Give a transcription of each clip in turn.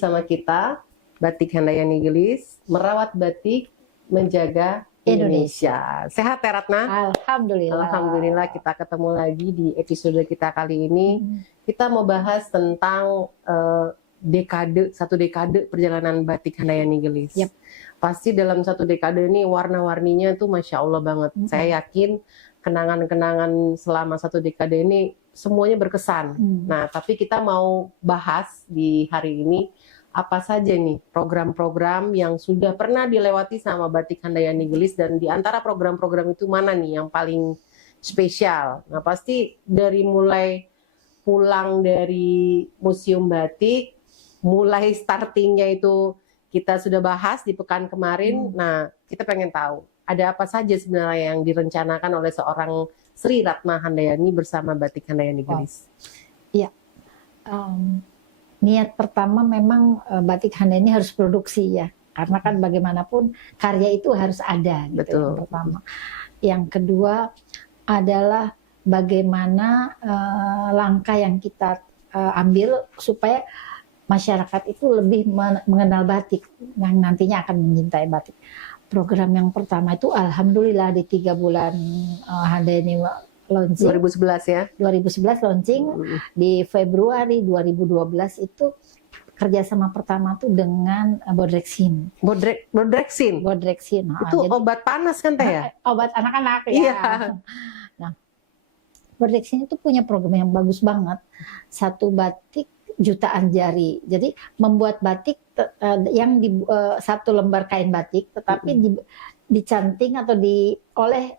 bersama kita, Batik Handayani Gelis, merawat batik, menjaga Indonesia. Sehat ya Ratna? Alhamdulillah. Alhamdulillah kita ketemu lagi di episode kita kali ini. Kita mau bahas tentang satu dekade perjalanan Batik Handayani Gelis. Yep. Pasti dalam satu dekade ini warna-warninya tuh Masya Allah banget. Saya yakin kenangan-kenangan selama satu dekade ini semuanya berkesan. Nah, tapi kita mau bahas di hari ini apa saja nih program-program yang sudah pernah dilewati sama Batik Handayani Gelis, dan di antara program-program itu mana nih yang paling spesial? Nah, pasti dari mulai pulang dari Museum Batik, mulai startingnya itu kita sudah bahas di pekan kemarin. Nah, kita pengen tahu ada apa saja sebenarnya yang direncanakan oleh seorang Sri Ratna Handayani bersama Batik Handayani Gelis. Iya. Niat pertama memang Batik Handayani harus produksi ya, karena kan bagaimanapun karya itu harus ada gitu. Betul. Yang pertama. Yang kedua adalah bagaimana langkah yang kita ambil supaya masyarakat itu lebih mengenal batik, yang nantinya akan mencintai batik. Program yang pertama itu alhamdulillah di 3 bulan Handayani launching. 2011 ya? 2011 launching. Di Februari 2012 itu kerjasama pertama tuh dengan Bodrexin. Bodrexin? Bodrexin. Itu jadi, obat panas kan Teh ya? Obat anak-anak ya. Iya. Nah, Bodrexin itu punya program yang bagus banget. Satu batik jutaan jari. Jadi membuat batik yang satu lembar kain batik, tetapi dicanting atau oleh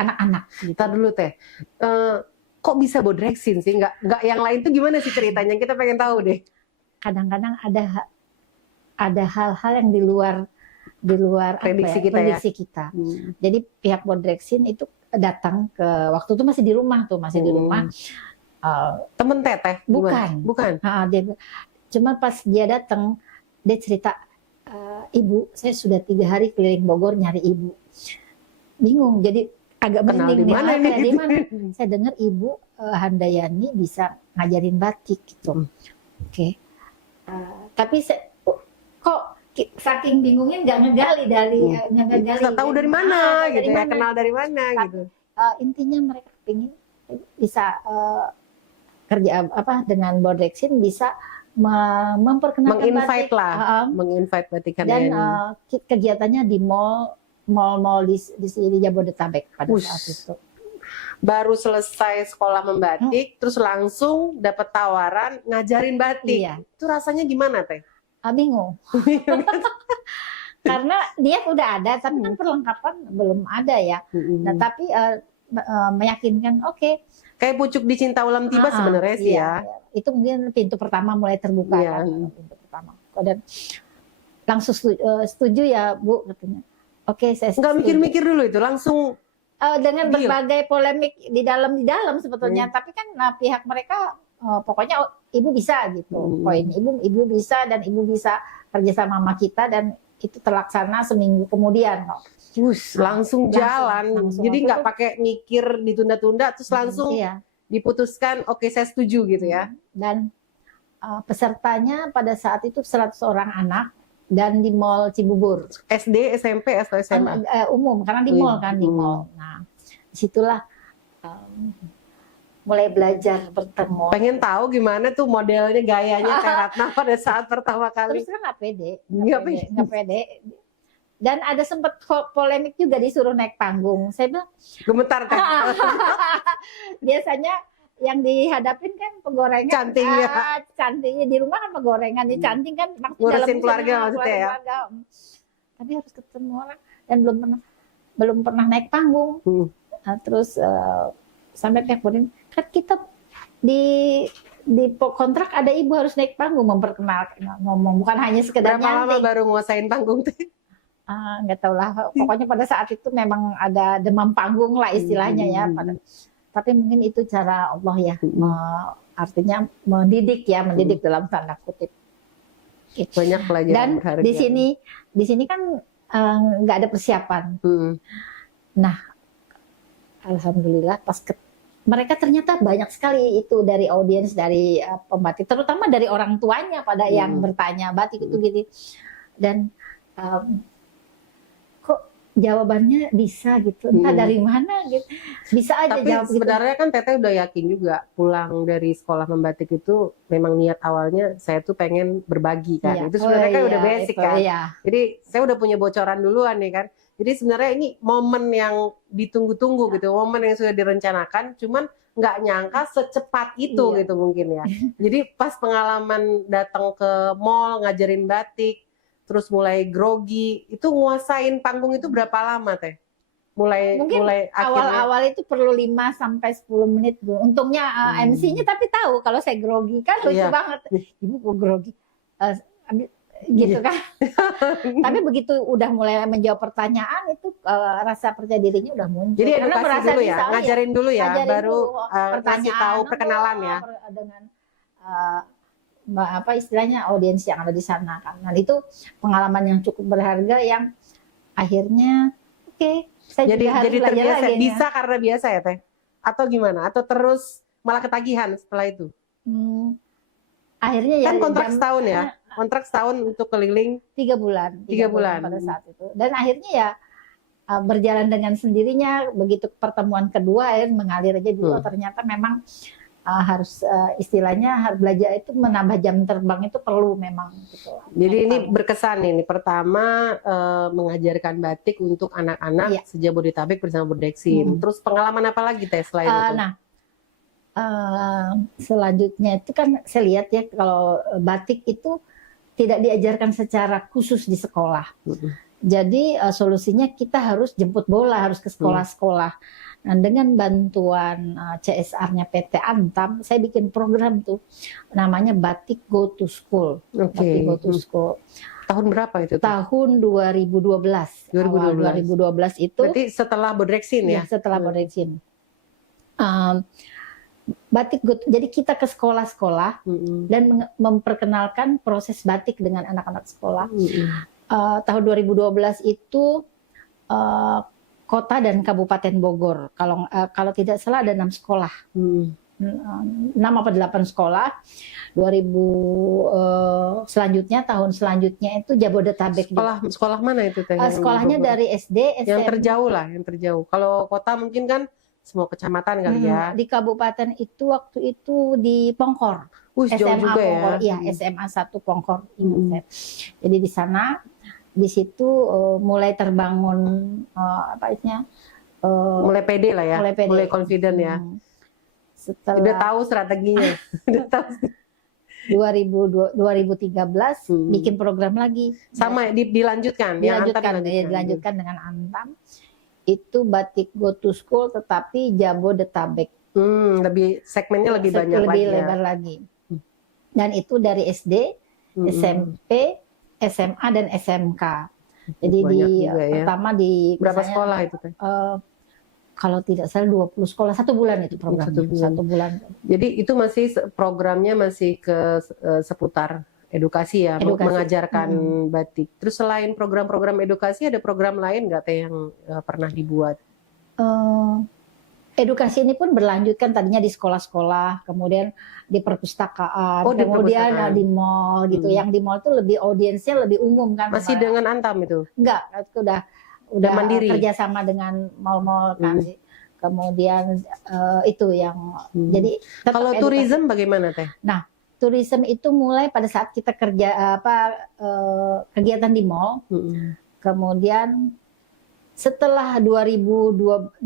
anak-anak. Ntar dulu Teh, kok bisa Bodrexin sih? Nggak yang lain tuh gimana sih ceritanya? Kita pengen tahu deh. Kadang-kadang ada hal-hal yang di luar prediksi kita. Jadi pihak Bodrexin itu datang ke waktu itu masih di rumah di rumah. Temen Teteh? Bukan. Cuma pas dia datang, dia cerita, Ibu, saya sudah 3 hari keliling Bogor nyari Ibu. Bingung, jadi agak merinding. Di mana? Saya dengar Ibu Handayani bisa ngajarin batik gitu. Oke. Tapi kok saking bingungin nggak ngegali Bisa tahu dari mana gitu ya, kenal dari mana gitu. Intinya mereka pengen bisa kerja dengan Bodrexin bisa memperkenalkan menginvite menginvite Batik Handayani. Dan kegiatannya di mall di Jabodetabek pada saat itu. Baru selesai sekolah membatik, terus langsung dapat tawaran ngajarin batik. Iya. Itu rasanya gimana Teh? Bingung. Karena dia udah ada, tapi kan perlengkapan belum ada ya. Nah, tapi meyakinkan, oke. Kayak pucuk di cinta ulam tiba sebenarnya sih ya. Itu mungkin pintu pertama mulai terbuka kan. Pintu pertama. Dan langsung setuju ya Bu katanya. Oke, saya setuju. Nggak mikir-mikir dulu itu, langsung dengan berbagai polemik di dalam sebetulnya. Tapi kan pihak mereka pokoknya Ibu bisa gitu. Poin Ibu bisa, dan Ibu bisa kerjasama sama kita, dan itu terlaksana seminggu kemudian. Langsung jalan. Jadi nggak pakai mikir ditunda-tunda, terus langsung diputuskan, oke saya setuju gitu ya. Dan pesertanya pada saat itu 100 orang anak, dan di Mall Cibubur. SD, SMP, atau SMA? Umum, karena di mall kan, di mall. Nah, disitulah mulai belajar bertemu. Pengen tahu gimana tuh modelnya, gayanya Teh Ratna pada saat pertama kali. Terus terang nggak pede. Dan ada sempat polemik juga, disuruh naik panggung. Saya bilang, gemetar Teh. Biasanya yang dihadapin kan penggorengan. Cantingnya di rumah kan penggorengan, canting kan ngurusin keluarga maksudnya ya. Tapi harus ketemu orang, dan belum pernah naik panggung. Nah, terus sampai pihak Bodrexin, kan kita di kontrak ada Ibu harus naik panggung memperkenalkan, ngomong, bukan hanya sekedar nyanting. Berapa lama baru nguasain panggung tuh? Nggak tahu lah, pokoknya pada saat itu memang ada demam panggung lah istilahnya ya. Tapi mungkin itu cara Allah ya, artinya mendidik dalam tanda kutip. Banyak pelajaran. Dan di sini kan nggak ada persiapan. Nah, alhamdulillah pas mereka ternyata banyak sekali itu dari audiens, dari pembatik, terutama dari orang tuanya pada yang bertanya batik itu gitu. Dan kok jawabannya bisa gitu, entah dari mana gitu, bisa aja Tapi jawab gitu. sebenarnya kan Teteh udah yakin juga pulang dari sekolah membatik itu memang niat awalnya saya tuh pengen berbagi kan. Iya. Itu sebenarnya kan iya, udah basic itu, kan. iya. Jadi saya udah punya bocoran duluan nih kan. Jadi sebenarnya ini momen yang ditunggu-tunggu gitu, momen yang sudah direncanakan, cuman nggak nyangka secepat itu Iya. gitu mungkin ya. Jadi pas pengalaman datang ke mall ngajarin batik, terus mulai grogi, itu nguasain panggung itu berapa lama Teh? Mungkin mulai akhirnya awal-awal itu perlu 5 sampai 10 menit Bu. Untungnya MC-nya tapi tahu kalau saya grogi kan lucu Iya. banget. Ibu kok grogi? Gitu kan. Tapi begitu udah mulai menjawab pertanyaan itu rasa percaya dirinya udah muncul. Jadi Karena edukasi merasa dulu ya, bisa, ngajarin dulu ya, ngajarin baru dulu ngasih tahu perkenalan ya. Dengan apa istilahnya audiens yang ada di sana kan. Dan itu pengalaman yang cukup berharga yang akhirnya saya Jadi juga harus belajar terbiasa, lagi bisa karena biasa ya Teh? Atau gimana? Atau terus malah ketagihan setelah itu? Akhirnya Kan ya kontrak setahun ya, kontrak setahun untuk keliling 3 bulan. 3 bulan pada saat itu. Dan akhirnya ya berjalan dengan sendirinya. Begitu pertemuan kedua mengalir aja dulu. Ternyata memang harus istilahnya harus belajar itu menambah jam terbang itu perlu memang gitu. Jadi ini berkesan ini. Pertama mengajarkan batik untuk anak-anak sejak Bodetabek bersama Burdeksin. Terus pengalaman apa lagi Teh selain itu? Nah, selanjutnya itu kan saya lihat ya kalau batik itu tidak diajarkan secara khusus di sekolah. Jadi solusinya kita harus jemput bola, harus ke sekolah-sekolah. Nah, dengan bantuan CSR-nya PT Antam, saya bikin program tuh namanya Batik Go to School. Batik Go to School. Tahun berapa itu? Tahun 2012. 2012. Awal 2012 itu. Berarti setelah Burdeksin ya? Setelah Burdeksin. Batik Go, jadi kita ke sekolah-sekolah dan memperkenalkan proses batik dengan anak-anak sekolah. Tahun 2012 itu kota dan kabupaten Bogor. Kalau tidak salah ada 6 sekolah. 6 apa 8 sekolah. 2000 selanjutnya tahun selanjutnya itu Jabodetabek. Sekolah mana itu Teh? Sekolahnya dari SD, SMP. Yang terjauh lah, yang terjauh. Kalau kota mungkin kan semua kecamatan kali ya. Di kabupaten itu waktu itu di Pongkor. SMA juga Pongkor, ya. Iya, SMA 1 Pongkor. Jadi di sana di situ mulai terbangun mulai pede lah ya, mulai confident ya. Setelah udah tahu strateginya. Udah tahu. 2013 bikin program lagi. Sama dilanjutkan dilanjutkan dengan Antam. Itu Batik Go to School tetapi Jabodetabek. Lebih segmennya lebih banyak lebih lebar lagi. Dan itu dari SD, SMP, SMA dan SMK. Jadi pertama di berapa sekolah itu Teh? Kalau tidak salah 20 sekolah, 1 bulan itu programnya. 1 bulan. Jadi itu masih programnya masih ke seputar edukasi ya, mengajarkan batik. Terus selain program-program edukasi ada program lain nggak Teh yang pernah dibuat? Edukasi ini pun berlanjut kan tadinya di sekolah-sekolah, kemudian di perpustakaan, kemudian di mall gitu. Yang di mall itu lebih audiensnya lebih umum kan. Masih dengan Antam itu? Enggak, itu udah mandiri. Kerjasama dengan mall-mall kan. Kemudian itu yang jadi. Kalau tourism bagaimana Teh? Nah, tourism itu mulai pada saat kita kerja kegiatan di mall, kemudian setelah 2012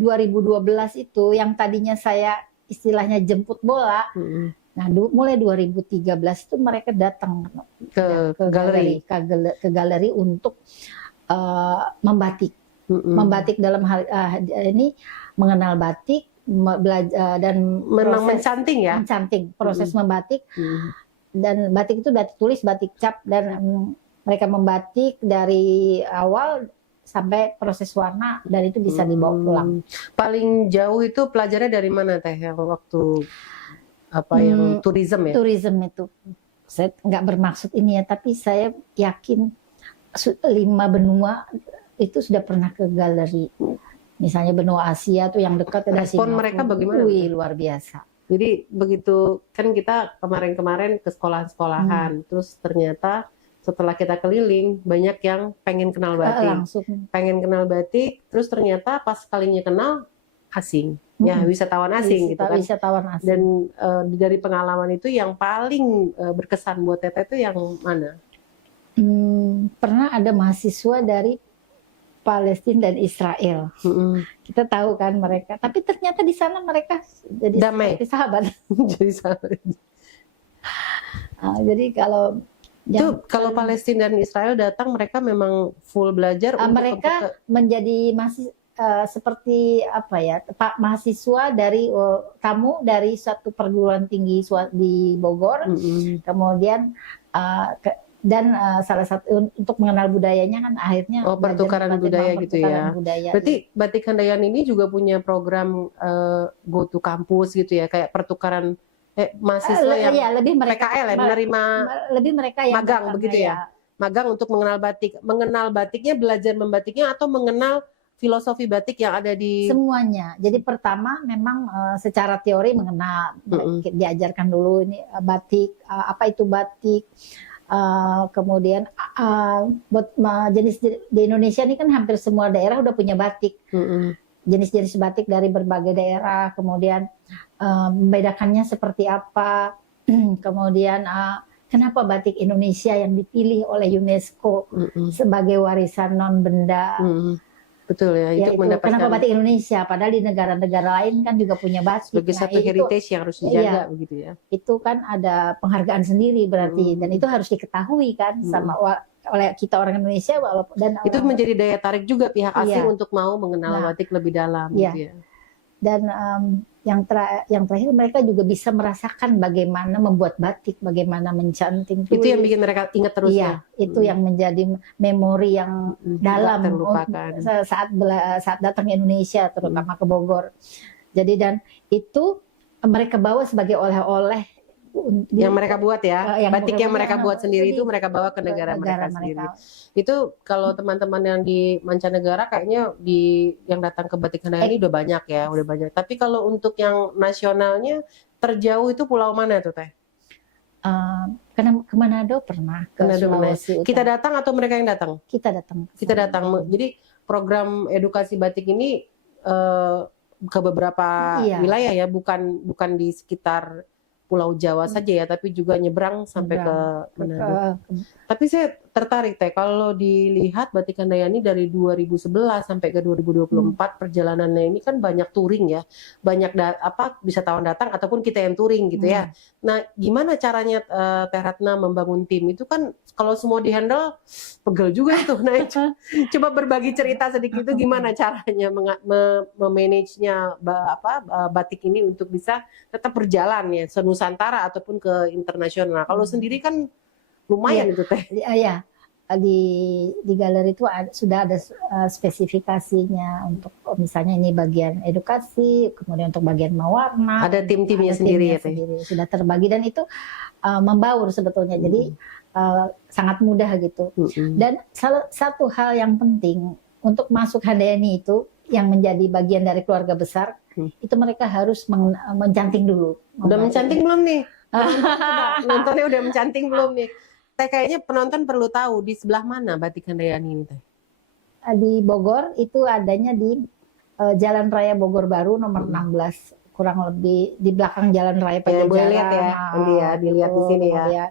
itu yang tadinya saya istilahnya jemput bola, nah mulai 2013 itu mereka datang ke galeri untuk membatik. Membatik dalam hal ini mengenal batik, belajar dan mencanting proses membatik. Dan batik itu batik tulis, batik cap, dan mereka membatik dari awal sampai proses warna, dan itu bisa dibawa pulang. Paling jauh itu pelajarnya dari mana Teh yang waktu yang tourism ya? Tourism itu saya nggak bermaksud ini ya, tapi saya yakin 5 benua itu sudah pernah ke galeri. Misalnya benua Asia tuh yang dekat ada Respon Singapura. mereka bagaimana? Wih, luar biasa. Jadi begitu kan kita kemarin-kemarin ke sekolahan-sekolahan, terus ternyata setelah kita keliling banyak yang pengen kenal batik, Langsung. terus ternyata pas kalinya kenal asing, ya wisatawan asing gitu kan. Wisatawan asing. Dan dari pengalaman itu yang paling berkesan buat Teteh itu yang mana? Pernah ada mahasiswa dari Palestina dan Israel. Kita tahu kan mereka, tapi ternyata di sana mereka jadi damai, seperti sahabat. jadi sahabat. Jadi kalau Palestina dan Israel datang, mereka memang full belajar mereka menjadi masih seperti apa ya, Pak mahasiswa dari tamu dari suatu perguruan tinggi di Bogor, kemudian dan salah satu untuk mengenal budayanya kan akhirnya pertukaran budaya gitu ya. Berarti Batik Handayani ini juga punya program go to kampus gitu ya, kayak pertukaran mahasiswa yang ya, lebih PKL ya, menerima lebih mereka yang magang begitu ya. Magang untuk mengenal batiknya, belajar membatiknya, atau mengenal filosofi batik yang ada di semuanya. Jadi pertama memang secara teori mengenal, diajarkan dulu ini batik, apa itu batik. Kemudian jenis di Indonesia ini kan hampir semua daerah udah punya batik. Jenis-jenis batik dari berbagai daerah, kemudian membedakannya seperti apa, kemudian kenapa batik Indonesia yang dipilih oleh UNESCO sebagai warisan non benda. Betul ya, itu mendapatkan. Kenapa batik Indonesia, padahal di negara-negara lain kan juga punya batik. Sebagai satu heritage yang harus dijaga begitu ya. Itu kan ada penghargaan sendiri berarti, dan itu harus diketahui kan sama oleh kita orang Indonesia, walaupun dan itu menjadi daya tarik juga pihak asing untuk mau mengenal batik lebih dalam gitu ya. Dan yang terakhir mereka juga bisa merasakan bagaimana membuat batik, bagaimana mencanting tulis. Itu yang bikin mereka ingat terus ya. Itu yang menjadi memori yang dalam saat datang ke Indonesia, terutama ke Bogor. Jadi dan itu mereka bawa sebagai oleh-oleh yang mereka buat ya, batik yang mereka buat sendiri itu mereka bawa ke negara mereka sendiri. Itu kalau teman-teman yang di mancanegara kayaknya yang datang ke Batik Handayani udah banyak ya, udah banyak. Tapi kalau untuk yang nasionalnya terjauh itu pulau mana tuh Teh? Ke Manado pernah, ke Sulawesi. Kita datang atau mereka yang datang? Kita datang. Kita datang. Jadi program edukasi batik ini ke beberapa wilayah ya, bukan di sekitar Pulau Jawa saja ya, tapi juga nyebrang sampai ke Manado. Tapi saya tertarik Teh, kalau dilihat Batik Handayani dari 2011 sampai ke 2024 perjalanannya ini kan banyak touring ya, banyak wisatawan datang ataupun kita yang touring gitu ya. Nah, gimana caranya Teh Ratna membangun tim itu kan kalau semua dihandle pegel juga tuh. Nah, coba berbagi cerita sedikit itu gimana caranya memanagenya batik ini untuk bisa tetap berjalan ya, senusantara ataupun ke internasional. Kalau sendiri kan lumayan itu Teh. Iya, di galeri itu sudah ada spesifikasinya untuk misalnya ini bagian edukasi, kemudian untuk bagian mewarna. Ada tim-timnya sendiri ya Teh. Sudah terbagi dan itu membaur sebetulnya. Jadi sangat mudah gitu. Dan salah satu hal yang penting untuk masuk Handayani itu yang menjadi bagian dari keluarga besar, itu mereka harus mencanting dulu. Udah mencanting belum nih? Nontonnya udah mencanting belum nih? Teh, kayaknya penonton perlu tahu di sebelah mana Batik Handayani ini Teh? Di Bogor itu adanya di Jalan Raya Bogor Baru nomor 16, kurang lebih di belakang Jalan Raya Pajajaran. Boleh lihat ya, dilihat di sini ya.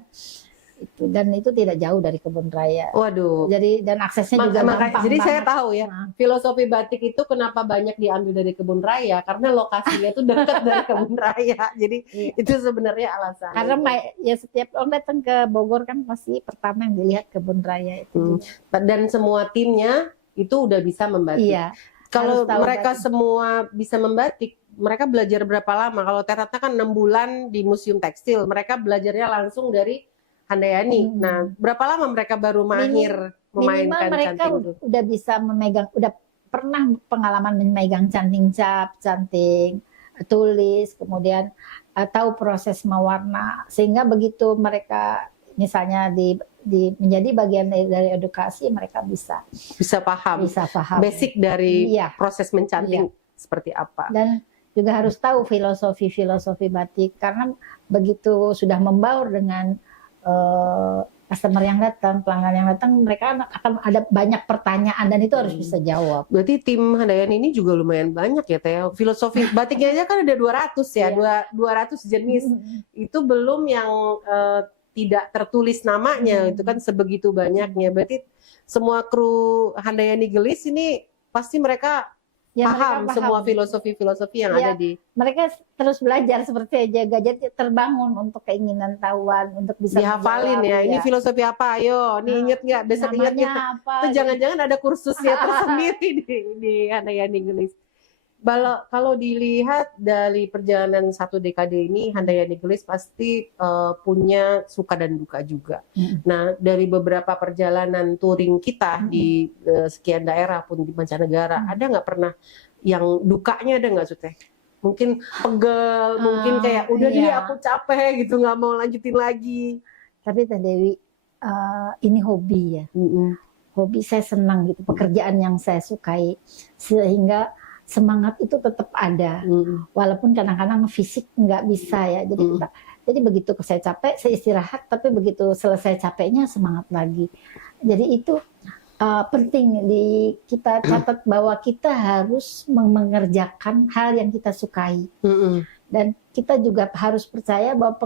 Dan itu tidak jauh dari kebun raya. Waduh. Jadi dan aksesnya juga gampang. Jadi saya tahu ya, filosofi batik itu kenapa banyak diambil dari kebun raya, karena lokasinya itu dekat dari kebun raya. Jadi itu sebenarnya alasan. Karena ya setiap orang datang ke Bogor kan pasti pertama yang dilihat kebun raya itu. Dan semua timnya itu udah bisa membatik. Iya. Kalau mereka semua bisa membatik, mereka belajar berapa lama? Kalau Teh Ratna kan 6 bulan di Museum Tekstil, mereka belajarnya langsung dari Handayani. Nah, berapa lama mereka baru mahir memainkan mereka canting? Udah bisa memegang, udah pernah pengalaman memegang canting cap, canting tulis, kemudian tahu proses mewarna, sehingga begitu mereka misalnya menjadi bagian dari edukasi, mereka bisa paham paham basic dari Iya. proses mencanting seperti apa. Dan juga harus tahu filosofi batik, karena begitu sudah membaur dengan customer yang datang, pelanggan yang datang, mereka akan ada banyak pertanyaan dan itu harus bisa jawab. Berarti tim Handayani ini juga lumayan banyak ya Teh. Filosofi batiknya aja kan ada 200 ya, 200 jenis. Itu belum yang tidak tertulis namanya, itu kan sebegitu banyaknya. Berarti semua kru Handayani Gelis ini pasti mereka paham semua filosofi yang ada di. Mereka terus belajar seperti aja Gadget terbangun untuk keinginan tahuan, untuk bisa dihafalin ya. Ini filosofi apa? Ayo, nih inget nggak? Besok inget gitu. Itu jangan-jangan ada kursusnya tersendiri di Handayani Gelis. Kalau dilihat dari perjalanan 1 dekade ini, Handayani Gelis pasti punya suka dan duka juga. Nah, dari beberapa perjalanan touring kita di sekian daerah pun di mancanegara, ada nggak pernah yang dukanya, ada nggak Suteh? Mungkin pegel, mungkin kayak udah deh aku capek gitu, nggak mau lanjutin lagi. Tapi Teh Dewi, ini hobi ya. Hobi, saya senang gitu, pekerjaan yang saya sukai, sehingga semangat itu tetap ada, walaupun kadang-kadang fisik nggak bisa ya. Jadi begitu saya capek, saya istirahat, tapi begitu selesai capeknya semangat lagi. Jadi itu penting kita catat bahwa kita harus mengerjakan hal yang kita sukai, dan kita juga harus percaya bahwa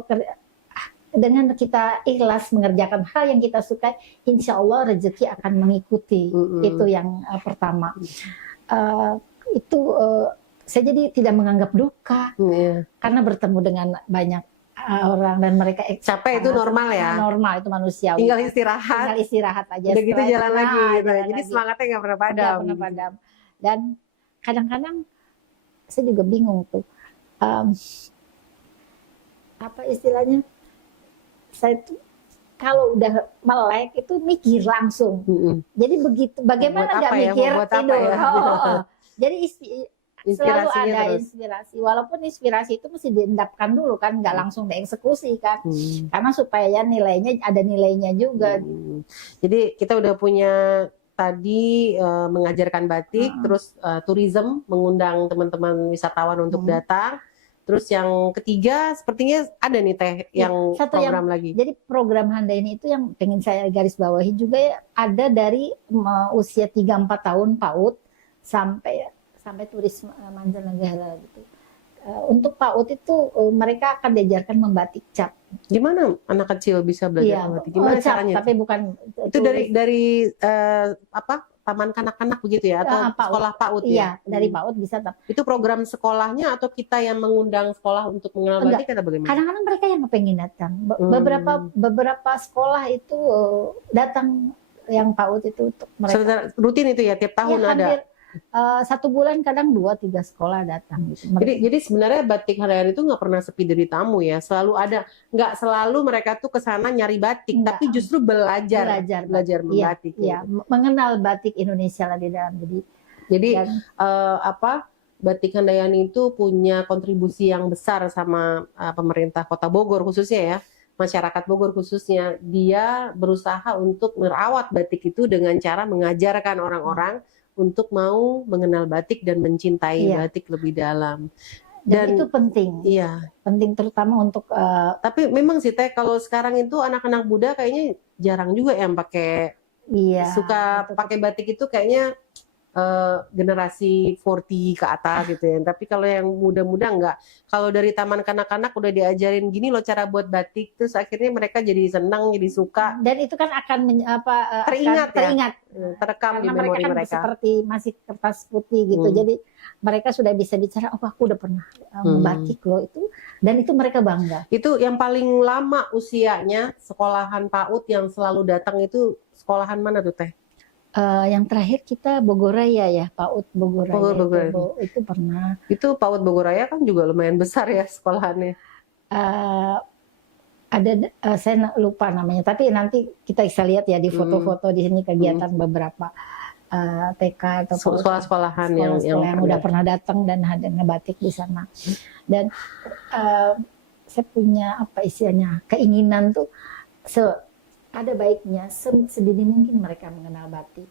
dengan kita ikhlas mengerjakan hal yang kita sukai, insya Allah rezeki akan mengikuti. Itu yang pertama. Saya jadi tidak menganggap duka, karena bertemu dengan banyak orang dan mereka capek itu normal ya, normal, itu manusiawi. Tinggal istirahat aja, udah gitu jalan lagi gitu. Jadi semangatnya nggak pernah padam. Dan kadang-kadang saya juga bingung tuh, apa istilahnya, saya tuh kalau udah melek itu mikir langsung. Jadi begitu, bagaimana nggak mikir tidur. Jadi selalu ada inspirasi, walaupun inspirasi itu mesti diendapkan dulu kan, nggak langsung dieksekusi kan, karena supaya nilainya ada nilainya juga. Jadi kita udah punya tadi mengajarkan batik, terus tourism, mengundang teman-teman wisatawan untuk datang. Terus yang ketiga sepertinya ada nih Teh yang program lagi. Jadi program Handayani itu yang pengen saya garis bawahi juga ya, ada dari usia 3-4 tahun PAUD sampai turis mancanegara gitu. Untuk PAUD itu mereka akan diajarkan membatik cap. Gimana anak kecil bisa belajar membatik? Gimana cap, caranya? Tapi bukan itu dari taman kanak-kanak begitu ya, atau sekolah PAUD ya? Iya, dari PAUD bisa. Itu program sekolahnya atau kita yang mengundang sekolah untuk mengenal batik atau bagaimana? Kadang-kadang mereka yang pengen datang. Beberapa sekolah itu datang yang PAUD itu untuk mereka. Rutin itu ya, tiap tahun ada? 1 bulan kadang 2-3 sekolah datang gitu. Jadi sebenarnya batik Handayani itu nggak pernah sepi dari tamu ya, selalu ada. Nggak selalu mereka tuh kesana nyari batik, tapi justru belajar membatik. Iya, mengenal batik Indonesia lah di dalam. Jadi batik Handayani itu punya kontribusi yang besar sama pemerintah Kota Bogor khususnya ya, masyarakat Bogor khususnya. Dia berusaha untuk merawat batik itu dengan cara mengajarkan orang-orang untuk mau mengenal batik dan mencintai batik lebih dalam. Dan itu penting. Iya. Penting terutama untuk. Tapi memang sih Teh, kalau sekarang itu anak-anak muda kayaknya jarang juga yang pakai. Suka pakai batik itu kayaknya generasi 40 ke atas gitu ya. Tapi kalau yang muda-muda enggak. Kalau dari taman kanak-kanak udah diajarin gini loh cara buat batik, terus akhirnya mereka jadi senang, jadi suka. Dan itu kan akan teringat. karena Terekam di memori mereka. Kan seperti masih kertas putih gitu. Jadi mereka sudah bisa bicara, oh aku udah pernah membatik loh itu. Dan itu mereka bangga. Itu yang paling lama usianya sekolahan PAUD yang selalu datang itu sekolahan mana tuh Teh? Yang terakhir kita Bogoraya ya, PAUD Bogoraya. Itu pernah. Itu PAUD Bogoraya kan juga lumayan besar ya sekolahannya. Saya lupa namanya, tapi nanti kita bisa lihat ya di foto-foto di sini kegiatan beberapa TK atau sekolah-sekolahan yang udah pernah datang dan ada ngebatik di sana. Dan saya punya apa istilahnya keinginan tuh ada baiknya sedini mungkin mereka mengenal batik,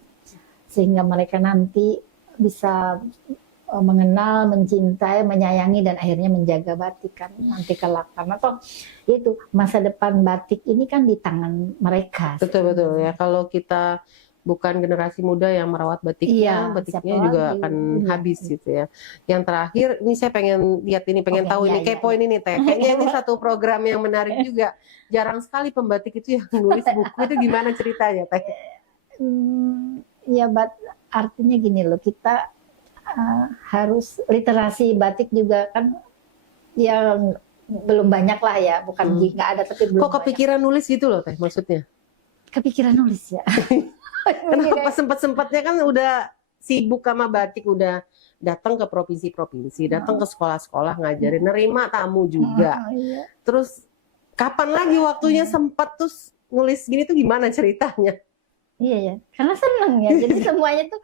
sehingga mereka nanti bisa mengenal, mencintai, menyayangi, dan akhirnya menjaga batik kan nanti kelak. Karena toh itu masa depan batik ini kan di tangan mereka. Betul ya. Kalau kita bukan generasi muda yang merawat batiknya, batiknya juga akan habis gitu ya. Yang terakhir, ini saya pengen lihat ini, pengen tahu ini, kepo ini nih Teh. Kayaknya ini satu program yang menarik juga. Jarang sekali pembatik itu yang nulis buku, itu gimana ceritanya Teh? Ya, artinya gini loh, kita harus literasi batik juga kan yang belum banyak lah ya, bukan nggak ada tapi belum. Kok kepikiran nulis gitu loh Teh maksudnya? Kepikiran nulis ya. Kenapa sempat-sempatnya kan udah sibuk sama batik, udah datang ke provinsi-provinsi, datang ke sekolah-sekolah ngajarin, nerima tamu juga. Terus kapan lagi waktunya sempat terus nulis gini tuh gimana ceritanya? Iya ya, karena seneng ya. Jadi semuanya tuh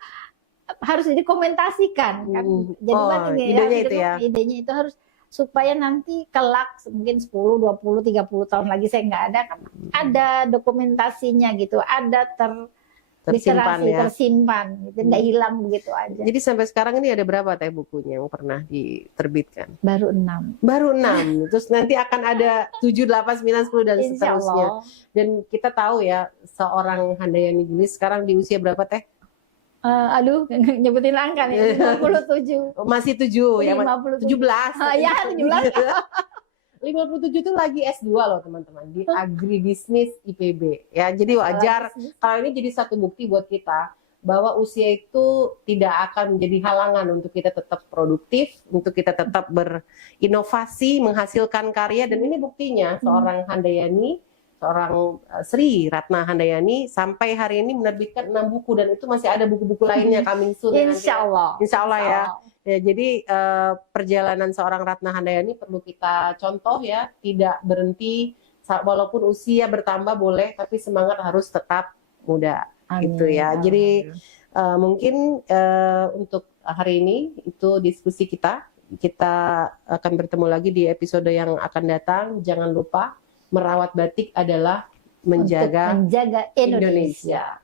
harus dikomentasikan kan. Jadi idenya itu ya. Idenya itu harus supaya nanti kelak mungkin 10, 20, 30 tahun lagi saya nggak ada kan. Ada dokumentasinya gitu, ada tersimpan gitu, nggak hilang begitu aja. Jadi sampai sekarang ini ada berapa Teh bukunya yang pernah diterbitkan? Baru 6. Baru 6. Terus nanti akan ada 7, 8, 9, 10 dan seterusnya. Dan kita tahu ya, seorang Handayani Julis sekarang di usia berapa Teh? Aduh, nyebutin angka nih, 57. Masih 7 ya, 17. 17. Ya, 17. 57 itu lagi S2 loh teman-teman, di Agribisnis IPB. Ya, jadi wajar kalau ini jadi satu bukti buat kita bahwa usia itu tidak akan menjadi halangan untuk kita tetap produktif, untuk kita tetap berinovasi, menghasilkan karya. Dan ini buktinya seorang Handayani, seorang Sri Ratna Handayani sampai hari ini menerbitkan 6 buku, dan itu masih ada buku-buku lainnya coming soon. Insya Allah ya. Ya, jadi perjalanan seorang Ratna Handayani perlu kita contoh ya, tidak berhenti walaupun usia bertambah boleh, tapi semangat harus tetap muda. Amin. Gitu ya. Jadi mungkin untuk hari ini itu diskusi kita. Kita akan bertemu lagi di episode yang akan datang. Jangan lupa merawat batik adalah menjaga Indonesia.